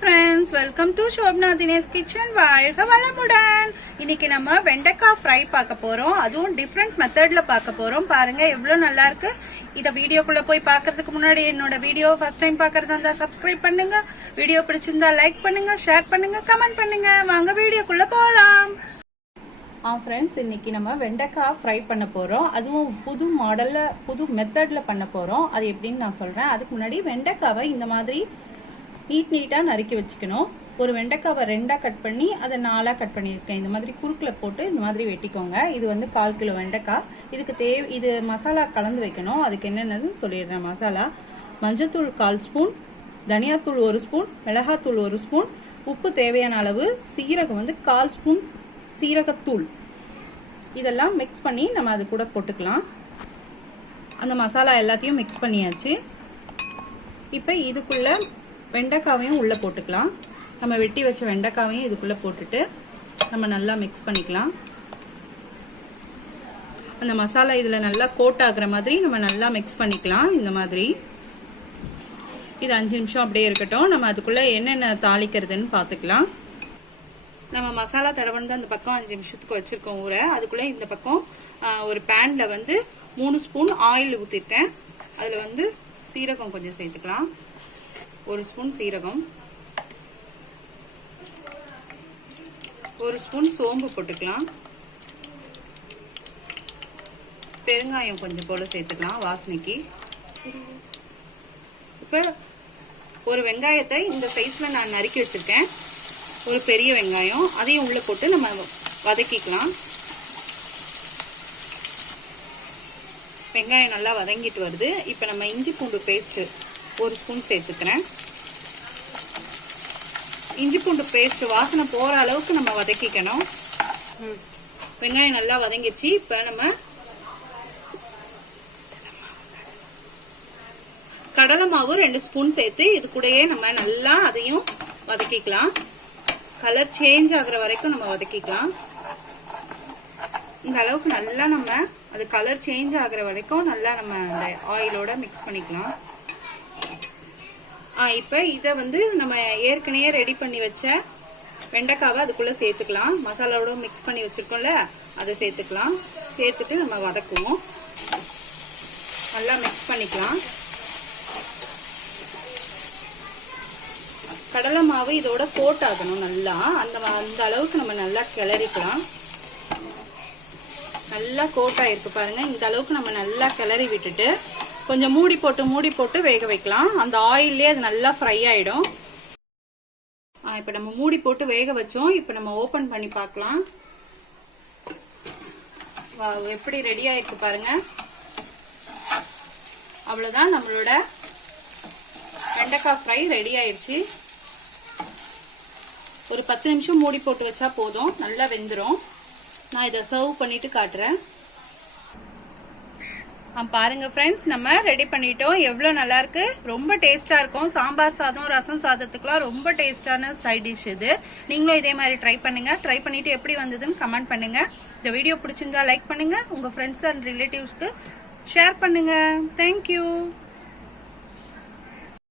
friends, welcome to Shobna Dinesh Kitchen. வாழ்க வளமுடன். இன்னைக்கு நம்ம வெண்டைக்காய் ஃப்ரை பார்க்க போறோம். அதுவும் டிஃபரண்ட் மெத்தட்ல பார்க்க போறோம். பாருங்க எவ்வளவு நல்லா இருக்கு. இத வீடியோக்குள்ள போய் பார்க்கிறதுக்கு முன்னாடி என்னோட வீடியோ ஃபர்ஸ்ட் டைம் பார்க்கறதா இருந்தா சப்ஸ்கிரைப் பண்ணுங்க. வீடியோ பிடிச்சிருந்தா லைக் பண்ணுங்க, ஷேர் பண்ணுங்க, கமெண்ட் பண்ணுங்க. வாங்க வீடியோக்குள்ள போலாம். ஃப்ரெண்ட்ஸ், இன்னைக்கு நம்ம வெண்டைக்காய் ஃப்ரை பண்ண போகிறோம். அதுவும் புது மாடலில் புது மெத்தடில் பண்ண போகிறோம். அது எப்படின்னு நான் சொல்கிறேன். அதுக்கு முன்னாடி வெண்டைக்காவை இந்த மாதிரி நீட்டாக நறுக்கி வச்சுக்கணும். ஒரு வெண்டைக்காவை 2ஆக கட் பண்ணி அதை 4ஆக கட் பண்ணியிருக்கேன். இந்த மாதிரி குறுக்கில் போட்டு இந்த மாதிரி வெட்டிக்கோங்க. இது வந்து 1/4 கிலோ வெண்டைக்காய். இதுக்கு இது மசாலா கலந்து வைக்கணும். அதுக்கு என்னென்னதுன்னு சொல்லிடுறேன். மசாலா: மஞ்சத்தூள் 1/4 ஸ்பூன், தனியாத்தூள் 1 ஸ்பூன், மிளகாத்தூள் 1 ஸ்பூன், உப்பு தேவையான அளவு, சீரகம் வந்து 1/4 ஸ்பூன் சீரகத்தூள். இதெல்லாம் மிக்ஸ் பண்ணி நம்ம அது கூட போட்டுக்கலாம். அந்த மசாலா எல்லாத்தையும் மிக்ஸ் பண்ணியாச்சு. இப்போ இதுக்குள்ள வெண்டைக்காவையும் உள்ளே போட்டுக்கலாம். நம்ம வெட்டி வச்ச வெண்டைக்காவையும் இதுக்குள்ளே போட்டுட்டு நம்ம நல்லா மிக்ஸ் பண்ணிக்கலாம். அந்த மசாலா இதில் நல்லா கோட் ஆகுற மாதிரி நம்ம நல்லா மிக்ஸ் பண்ணிக்கலாம். இந்த மாதிரி இது 5 நிமிஷம் அப்படியே இருக்கட்டும். நம்ம அதுக்குள்ளே என்னென்ன தாளிக்கிறதுன்னு பார்த்துக்கலாம். நம்ம மசாலா தடவந்து அந்த பக்கம் 5 நிமிஷத்துக்கு வச்சிருக்கோம் ஊற. அதுக்குள்ள இந்த பக்கம் ஒரு பேன்ல வந்து 3 ஸ்பூன் ஆயில் ஊற்றிருக்கேன். அதில் வந்து சீரகம் கொஞ்சம் சேர்த்துக்கலாம். 1 ஸ்பூன் சீரகம், 1 ஸ்பூன் சோம்பு போட்டுக்கலாம். பெருங்காயம் கொஞ்சம் போல சேர்த்துக்கலாம் வாசனைக்கு. இப்போ ஒரு வெங்காயத்தை இந்த சைஸ்ல நான் நறுக்கி வச்சிருக்கேன். ஒரு பெரிய வெங்காயம், அதையும் உள்ள போட்டு நம்ம வதக்கிக்கலாம். வெங்காயம் நல்லா வதங்கிட்டு வருது. இப்போ நம்ம இஞ்சி பூண்டு பேஸ்ட் 1 ஸ்பூன் சேர்த்துக்கிறேன். இஞ்சி பூண்டு பேஸ்ட் வாசனை போற அளவுக்கு நம்ம வதக்கிக்கணும். வெங்காயம் நல்லா வதங்கிடுச்சு. இப்போ நம்ம கடலை மாவு 2 ஸ்பூன் சேர்த்து இது கூடயே நம்ம நல்லா அதையும் வதக்கிக்கலாம். கலர் சேஞ்ச் ஆகுற வரைக்கும் நம்ம வதக்கிக்கலாம். இந்த அளவுக்கு நல்லா நம்ம அது கலர் சேஞ்ச் ஆகுற வரைக்கும் நல்லா நம்ம அந்த ஆயிலோட மிக்ஸ் பண்ணிக்கலாம். இப்போ இதை வந்து நம்ம ஏற்கனவே ரெடி பண்ணி வச்ச வெண்டைக்காவை அதுக்குள்ள சேர்த்துக்கலாம். மசாலாவோட மிக்ஸ் பண்ணி வச்சிருக்கோம்ல, அதை சேர்த்துக்கலாம். சேர்த்துட்டு நம்ம வதக்குவோம். நல்லா மிக்ஸ் பண்ணிக்கலாம். கடலை மாவு இதோட கோட் ஆகணும் நல்லா. அந்த அளவுக்கு நம்ம நல்லா கிளறிக்கலாம். நல்லா கோட் ஆயிருக்கு பாருங்க. இந்த அளவுக்கு நம்ம நல்லா கிளறி விட்டுட்டு கொஞ்சம் மூடி போட்டு வேக வைக்கலாம். அந்த ஆயிலே அது நல்லா ஃப்ரை ஆயிடும். இப்ப நம்ம மூடி போட்டு வேக வச்சோம். இப்ப நம்ம ஓபன் பண்ணி பார்க்கலாம். எப்படி ரெடி ஆயிருக்கு பாருங்க. அவ்வளவுதான், நம்மளோட வெண்டைக்காய் ஃப்ரை ரெடி ஆயிடுச்சு. ஒரு 10 நிமிஷம் மூடி போட்டு வச்சா போதும், நல்லா வெந்துடும். நான் இதை சர்வ் பண்ணிட்டு காட்டுறேன். பாருங்க ஃப்ரெண்ட்ஸ், நம்ம ரெடி பண்ணிட்டோம். எவ்வளவு நல்லா இருக்கு, ரொம்ப டேஸ்டா இருக்கும். சாம்பார் சாதம், ரசம் சாதத்துக்குலாம் ரொம்ப டேஸ்டான சைட் டிஷ் இது. நீங்களும் இதே மாதிரி ட்ரை பண்ணுங்க. ட்ரை பண்ணிட்டு எப்படி வந்ததுன்னு கமெண்ட் பண்ணுங்க. இந்த வீடியோ பிடிச்சிருந்தா லைக் பண்ணுங்க. உங்க ஃப்ரெண்ட்ஸ் அண்ட் ரிலேட்டிவ்ஸ்க்கு ஷேர் பண்ணுங்க. தேங்க்யூ.